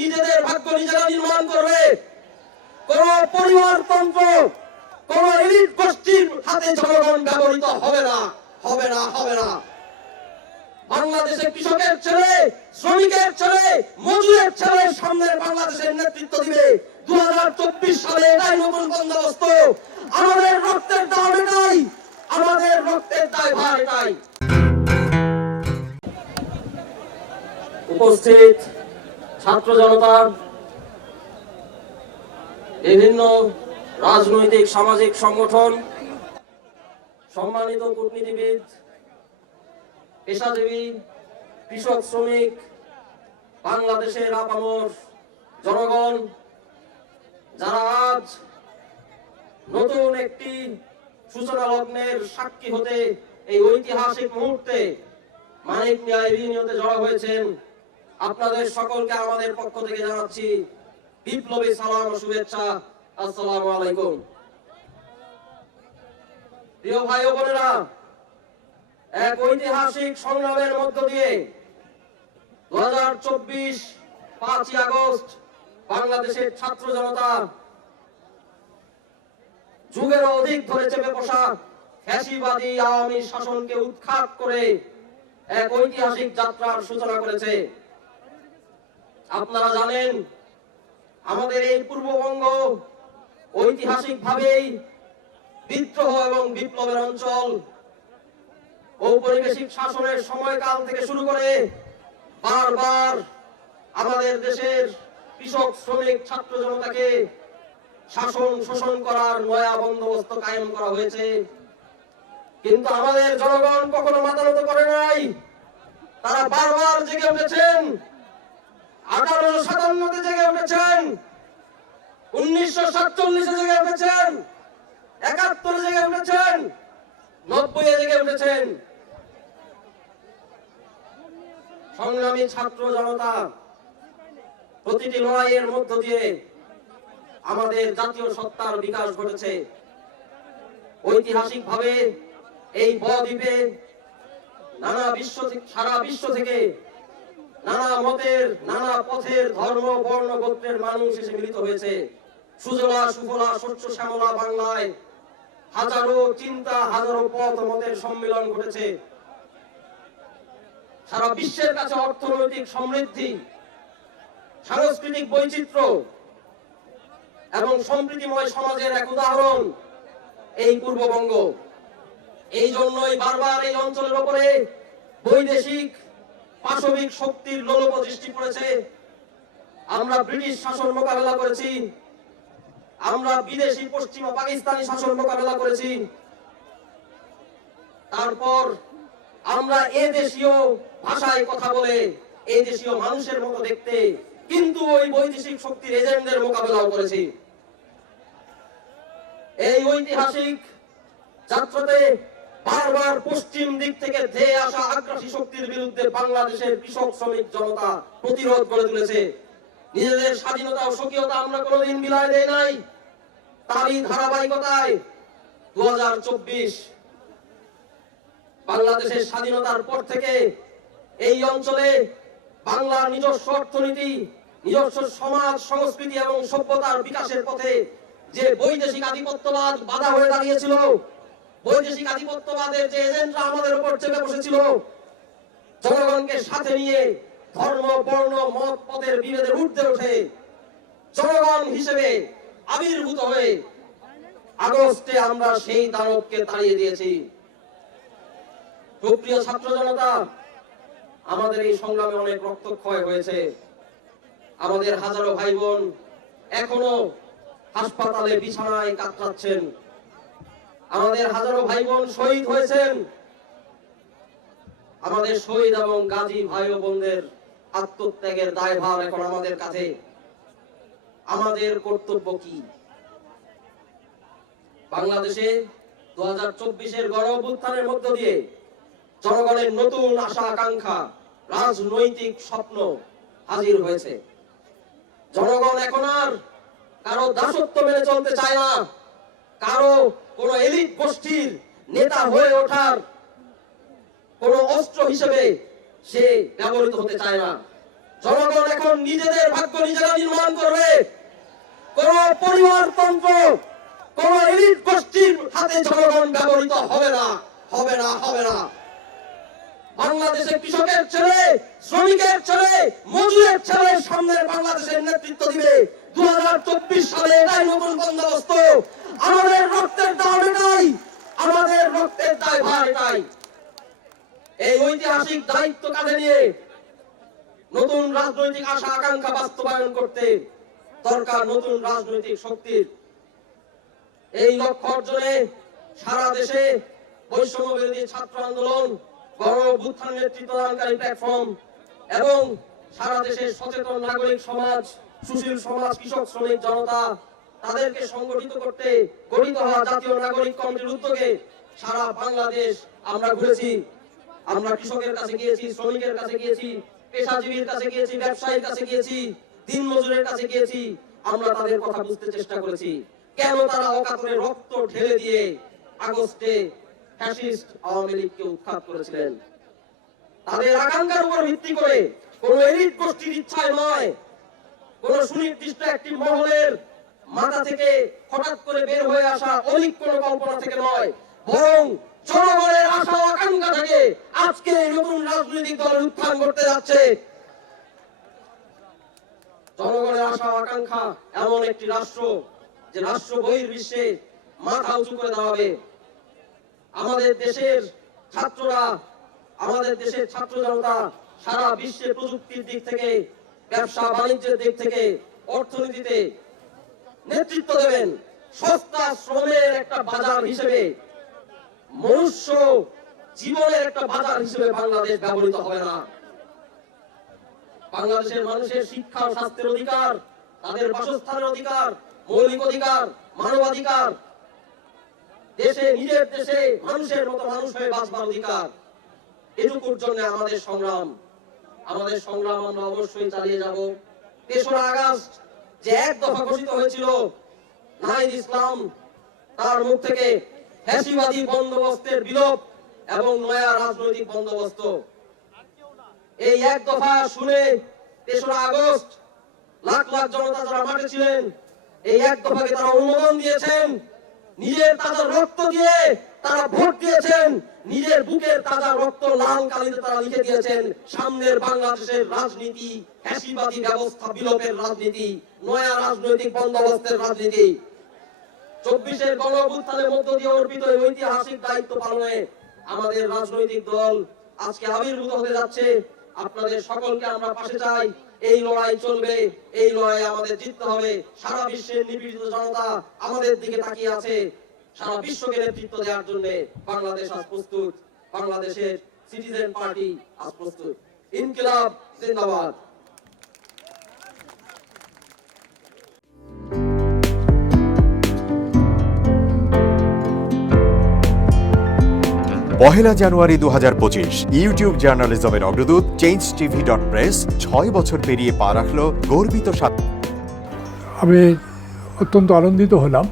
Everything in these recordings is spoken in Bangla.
নিজেদের ভাগ্য নিজেরা নির্মাণ করবে। কোন পরিবারতন্ত্র, কোন এলিট গোষ্ঠীর হাতে জনগণ ব্যবহৃত হবে না, হবে না, হবে না। বাংলাদেশে কৃষকের ছেলে, শ্রমিকের ছেলে, মজুরের ছেলে সামনের বাংলাদেশের নেতৃত্ব দিবে। 2024 সালে এটাই নতুন বন্দোবস্ত। আমাদের রক্তের দাম এটাই, আমাদের রক্তের দায়ভার এটাই। উপস্থিত ছাত্র জনতা, বিভিন্ন রাজনৈতিক সামাজিক সংগঠন, সম্মানিত কূটনীতিবিদ, পেশাজীবী, কৃষক, শ্রমিক, বাংলাদেশের আপামর জনগণ, যারা আজ নতুন একটি সূচনা লগ্নের সাক্ষী হতে এই ঐতিহাসিক মুহূর্তে মানিক মিয়া ইউনিয়নে জড়ো হয়েছেন, আপনাদের সকলকে আমাদের পক্ষ থেকে জানাচ্ছি বিপ্লবী সালাম ও শুভেচ্ছা। আসসালামু আলাইকুম। প্রিয় ভাই ও বোনেরা, এক ঐতিহাসিক সংগ্রামের মধ্য দিয়ে 2024 5ই আগস্ট বাংলাদেশের ছাত্র জনতা যুগেরও অধিক ধরে চেপে বসা ফ্যাসিবাদী আওয়ামী শাসনকে উৎখাত করে এক ঐতিহাসিক যাত্রার সূচনা করেছে। আপনারা জানেন, আমাদের এই পূর্ববঙ্গ ঐতিহাসিকভাবেই বিদ্রোহ এবং বিপ্লবের অঞ্চল। ঔপনিবেশিক শাসনের সময়কাল থেকে শুরু করে বারবার আমাদের দেশের কৃষক, শ্রমিক, ছাত্র জনতাকে শাসন শোষণ করার নয়া বন্দোবস্ত কায়েম করা হয়েছে। কিন্তু আমাদের জনগণ কখনো মাথা নত করে নাই। তারা বারবার জেগে উঠেছেন। 1857 জেগে উঠেছেন, 1947 জেগে উঠেছেন, 71 জেগে উঠেছেন, 90 জেগে উঠেছেন। সংগ্রামী ছাত্র জনতা প্রতিটি লড়াইয়ের মধ্য দিয়ে আমাদের জাতীয় সত্তার বিকাশ ঘটেছে। ঐতিহাসিকভাবে এই বদ্বীপে সারা বিশ্ব থেকে নানা মতের, নানা পথের, ধর্ম, বর্ণ, গোত্রের মানুষ এসে মিলিত হয়েছে। সুজলা সুফলা শস্য শ্যামলা বাংলায় হাজারো চিন্তা, হাজারো পথ মতের সম্মিলন ঘটেছে। সারা বিশ্বের কাছে অর্থনৈতিক সমৃদ্ধি, সাংস্কৃতিক বৈচিত্র্য এবং সম্প্রীতিময় সমাজের এক উদাহরণ এই পূর্ববঙ্গ। এই জন্যই বারবার এই অঞ্চলের উপরে বৈদেশিক পাশবিক শক্তির লোলুপ দৃষ্টি পড়েছে। আমরা ব্রিটিশ শাসন মোকাবেলা করেছি, আমরা বিদেশি পশ্চিমা পাকিস্তানি শাসন মোকাবেলা করেছি, তারপর আমরা এদেশীয় ভাষায় কথা বলে এই দেশীয় মানুষের মতো দেখতে কিন্তু ওই বৈদেশিক শক্তির এজেন্টদের মোকাবেলাও করেছি। এই ঐতিহাসিক যাত্রাতে বারবার পশ্চিম দিক থেকে ধেয়ে আসা আগ্রাসী শক্তির বিরুদ্ধে বাংলাদেশের কৃষক, শ্রমিক জনতা প্রতিরোধ গড়ে তুলেছে। নিজেদের স্বাধীনতা ও স্বকীয়তা আমরা কোনোদিন বিলায় দেই নাই। তারই ধারাবাহিকতায় 2024 বাংলাদেশের স্বাধীনতার পর থেকে এই অঞ্চলে বাংলার নিজস্ব অর্থনীতি, নিজস্ব সমাজ, সংস্কৃতি এবং সভ্যতার বিকাশের পথে যে বৈদেশিক আধিপত্যবাদ বাধা হয়ে দাঁড়িয়েছিল, বৈদেশিক আধিপত্যবাদের যে এজেন্টরা আমাদের উপর চেপে বসেছিল, জনগণকে সাথে নিয়ে ধর্ম, বর্ণ, মত, পথের বিভেদের ঊর্ধ্বে উঠে জনগণ হিসেবে আবির্ভূত হয়ে আগস্টে আমরা সেই দানবকে তাড়িয়ে দিয়েছি। সুপ্রিয় ছাত্র জনতা, আমাদের এই সংগ্রামে অনেক রক্তক্ষয় হয়েছে। আমাদের হাজারো ভাই বোন এখনো হাসপাতালে বিছানায় কাতরাচ্ছেন। আমাদের হাজারো ভাই বোন শহীদ হয়েছেন। আমাদের শহীদ এবং গাজী ভাই ও বোনদের আত্মত্যাগের দায়ভার এখন আমাদের কাছে। আমাদের কর্তব্য কি? বাংলাদেশে 2024 গণ অভ্যুত্থানের মধ্য দিয়ে জনগণের নতুন আশা আকাঙ্ক্ষা, রাজনৈতিক স্বপ্ন হাজির হয়েছে। জনগণ এখন আর কারো দাসত্ব মেনে চলতে চায় না, কারো কোন এলিট গোষ্ঠীর নেতা হয়ে ওঠার কোন অস্ত্র হিসেবে সে ব্যবহৃত হতে চায় না। জনগণ এখন নিজেদের ভাগ্য নিজেরা নির্মাণ করবে। কোন পরিবারতন্ত্র, কোন এলিট গোষ্ঠীর হাতে জনগণ ব্যবহৃত হবে না, হবে না, হবে না। বাংলাদেশে কৃষকের ছেলে, শ্রমিকের ছেলে, মজুরের ছেলে সামনের বাংলাদেশের নেতৃত্ব দিবে। 2024 সালে এটাই নতুন বন্দোবস্ত। আমাদের রক্তের দাম এটাই, আমাদের রক্তের দায়ভার এটাই। এই ঐতিহাসিক দায়িত্ব কাঁধে নিয়ে নতুন রাজনৈতিক আশা আকাঙ্ক্ষা বাস্তবায়ন করতে দরকার নতুন রাজনৈতিক শক্তির। এই লক্ষ্য অর্জনে সারা দেশে বৈষম্য বিরোধী ছাত্র আন্দোলন, গণ অভ্যুত্থান নেতৃত্বদানকারী প্ল্যাটফর্ম এবং সারা দেশের সচেতন নাগরিক সমাজ, সুশীল সমাজ, কৃষক, শ্রমিক জনতা, তাদেরকে সংগঠিত করতে গঠিত হওয়া জাতীয় নাগরিক কমিটির উদ্যোগে সারা বাংলাদেশ আমরা ঘুরেছি। আমরা কৃষকের কাছে গিয়েছি, শ্রমিকের কাছে গিয়েছি, পেশাজীবীর কাছে গিয়েছি, ব্যবসায়ীর কাছে গিয়েছি, দিন মজুরের কাছে গিয়েছি। আমরা তাদের কথা বুঝতে চেষ্টা করেছি, কেন তারা অকাতরে রক্ত ঢেলে দিয়ে আগস্টে ফ্যাসিস্ট আওয়ামী লীগকে উৎখাত করেছিলেন। তাদের আকাঙ্ক্ষার উপর ভিত্তি করে, কোন এলিট গোষ্ঠীর ইচ্ছায় নয়, কোন সুনির্দিষ্ট একটি মহলের মাথা থেকে হঠাৎ করে বের হয়ে আসা অলিক কোন কল্পনা থেকে নয়, বরং জনগণের আশা আকাঙ্ক্ষা থেকে আজকে নতুন রাজনৈতিক দলের উত্থান করতে যাচ্ছে। জনগণের আশা আকাঙ্ক্ষা এমন একটি রাষ্ট্র, যে রাষ্ট্র বহির্বিশ্বে মাথা উঁচু করে দাঁড়াবে। আমাদের দেশের ছাত্ররা, আমাদের দেশের ছাত্র জনতা সারা বিশ্বে প্রযুক্তির দিক থেকে, ব্যবসা বাণিজ্যের দিক থেকে, অর্থনীতিতে নেতৃত্ব দেবেন। সস্তা শ্রমের একটা বাজার হিসেবে, মনুষ্য জীবনের একটা বাজার হিসেবে বাংলাদেশ ব্যবহৃত হবে না। বাংলাদেশের মানুষের শিক্ষা ও স্বাস্থ্যের অধিকার, তাদের বাসস্থানের অধিকার, মৌলিক অধিকার, মানবাধিকার, দেশে নিজের দেশে মানুষের মতো মানুষ হয়ে বাঁচবার অধিকার, এটুকুর জন্য আমাদের সংগ্রাম আমরা অবশ্যই চালিয়ে যাব। 3রা আগস্ট যে এক দফা ঘোষিত হয়েছিল, নাহিদ ইসলাম তার মুখ থেকে ফ্যাসিবাদী বন্দোবস্তের বিলোপ এবং নয়া রাজনৈতিক বন্দোবস্ত, এই এক দফা শুনে 3রা আগস্ট লাখ লাখ জনতা যারা মাঠে ছিলেন, এই এক দফাকে তারা অনুমোদন দিয়েছেন। নিজের তাজা রক্ত দিয়ে তারা ভোট দিয়েছেন, নিজের বুকের তাজা রক্ত লাল কালিতে তারা লিখে দিয়েছেন সামনের বাংলাদেশের রাজনীতি ফ্যাসিবাদী ব্যবস্থা বিলোপের রাজনীতি, নয়া রাজনৈতিক বন্দোবস্তের রাজনীতি। 24-এর গণ অভ্যুত্থানের মধ্য দিয়ে অর্পিত ঐতিহাসিক দায়িত্ব পালনে আমাদের রাজনৈতিক দল আজকে আবির্ভূত হতে যাচ্ছে। আপনাদের সকলকে আমরা পাশে চাই। এই লড়াই চলবে, এই লড়াই আমাদের জিততে হবে। সারা বিশ্বের নিপীড়িত জনতা আমাদের দিকে তাকিয়ে আছে। সারা বিশ্বকে নেতৃত্ব দেওয়ার জন্য বাংলাদেশ আজ প্রস্তুত, বাংলাদেশের সিটিজেন পার্টি আজ প্রস্তুত। ইনকিলাব জিন্দাবাদ। পহেলা জানুয়ারি 2025 ইউটিউব জার্নালিজমের অগ্রদূত changetv.press 6 বছর পেরিয়ে পা রাখল গর্বিত আমি অত্যন্ত আনন্দিত হলাম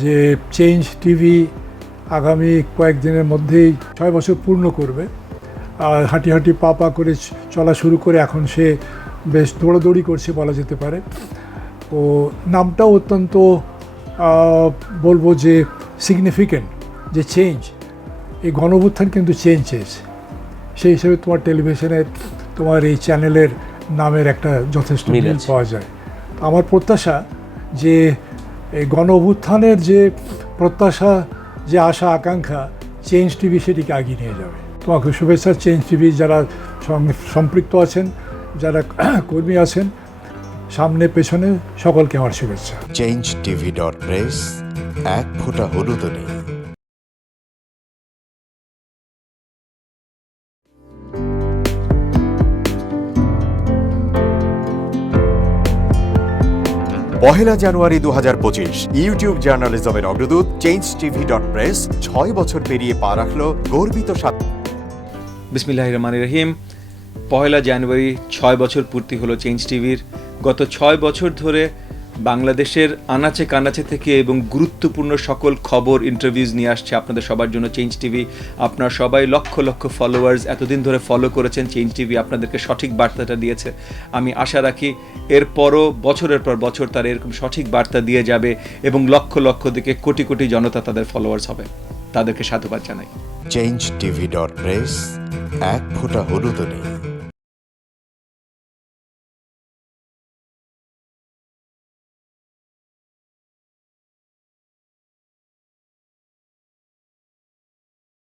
যে চেঞ্জ টিভি আগামী কয়েকদিনের মধ্যেই 6 বছর পূর্ণ করবে। হাঁটি হাঁটি পা পা করে চলা শুরু করে এখন সে বেশ দৌড়াদৌড়ি করছে বলা যেতে পারে। ও নামটাও অত্যন্ত বলবো যে সিগনিফিক্যান্ট, যে চেঞ্জ, এই গণঅভ্যুত্থান কিন্তু চেঞ্জ চেয়েছে। সেই হিসেবে তোমার টেলিভিশনের, তোমার এই চ্যানেলের নামের একটা যথেষ্ট মিল পাওয়া যায়। আমার প্রত্যাশা যে এই গণঅভ্যুত্থানের যে প্রত্যাশা, যে আশা আকাঙ্ক্ষা, চেঞ্জ টিভি সেটিকে এগিয়ে নিয়ে যাবে। তোমাকে শুভেচ্ছা। চেঞ্জ টিভি যারা সম্পৃক্ত আছেন, যারা কর্মী আছেন, সামনে পেছনে সকলকে আমার শুভেচ্ছা। changetv.press, এক ফোঁটা হলুদও নেই। পহেলা জানুয়ারি 2025 ইউটিউব জার্নালিজমের অগ্রদূত changetv.press 6 বছর পেরিয়ে পা রাখল গর্বিত বিসমিল্লাহির রহমানির রহিম। পহেলা জানুয়ারি 6 বছর পূর্তি হলো চেঞ্জ টিভির। গত 6 বছর ধরে বাংলাদেশের আনাচে কানাচে থেকে এবং গুরুত্বপূর্ণ সকল খবর ইন্টারভিউজ নিয়ে আসছে আপনাদের সবার জন্য চেঞ্জ টিভি। আপনারা সবাই লক্ষ লক্ষ ফলোয়ার্স এতদিন ধরে ফলো করেছেন, চেঞ্জ টিভি আপনাদেরকে সঠিক বার্তাটা দিয়েছে। আমি আশা রাখি এরপরও বছরের পর বছর তারা এরকম সঠিক বার্তা দিয়ে যাবে এবং লক্ষ লক্ষ দিকে কোটি কোটি জনতা তাদের ফলোয়ার্স হবে। তাদেরকে সাধুবাদ জানাই। changetv.press, এক ফোঁটা হলুদও নেই।